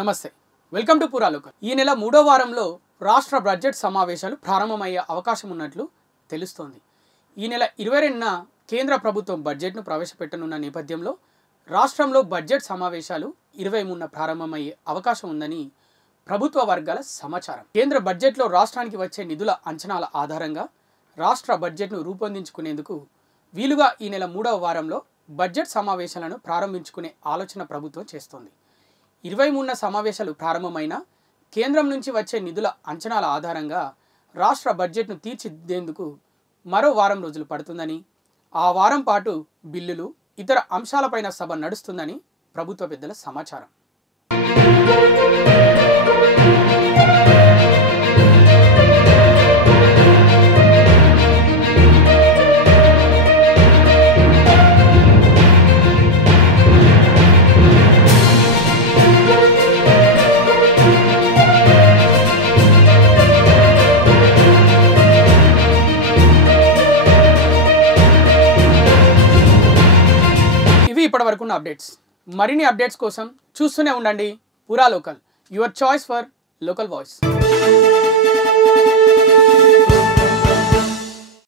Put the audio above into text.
నమస్తే welcome to పురాలోకల్. ఈ నెల 3వ వారంలో రాష్ట్ర బడ్జెట్ సమావేశాలు ప్రారంభమయ్యే అవకాశం ఉన్నట్లు తెలుస్తోంది. ఈ నెల 22న కేంద్ర ప్రభుత్వం బడ్జెట్ను ప్రవేశపెట్టనున్న నేపథ్యంలో రాష్ట్రంలో బడ్జెట్ సమావేశాలు 23న ప్రారంభమయ్యే అవకాశం ఉందని ప్రభుత్వ వర్గాల సమాచారం. కేంద్ర బడ్జెట్లో రాష్ట్రానికి వచ్చే నిధుల అంచనాల ఆధారంగా రాష్ట్ర బడ్జెట్ను రూపొందించుకునేందుకు వీలుగా ఈ నెల 3వ వారంలో బడ్జెట్ సమావేశాలను ప్రారంభించుకునే ఆలోచన ప్రభుత్వం చేస్తోంది. 23న సమావేశాలు ప్రారంభమైన కేంద్రం నుంచి వచ్చే నిధుల అంచనాల ఆధారంగా రాష్ట్ర బడ్జెట్ను తీర్చిదిద్దేందుకు మరో వారం రోజులు పడుతుందని, ఆ వారం పాటు బిల్లులు ఇతర అంశాలపైన సభ నడుస్తుందని ప్రభుత్వ పెద్దల సమాచారం. ఇప్పటివరకు ఉన్న అప్డేట్స్. మరిన్ని అప్డేట్స్ కోసం చూస్తూనే ఉండండి పురాలోకల్, your choice for local voice.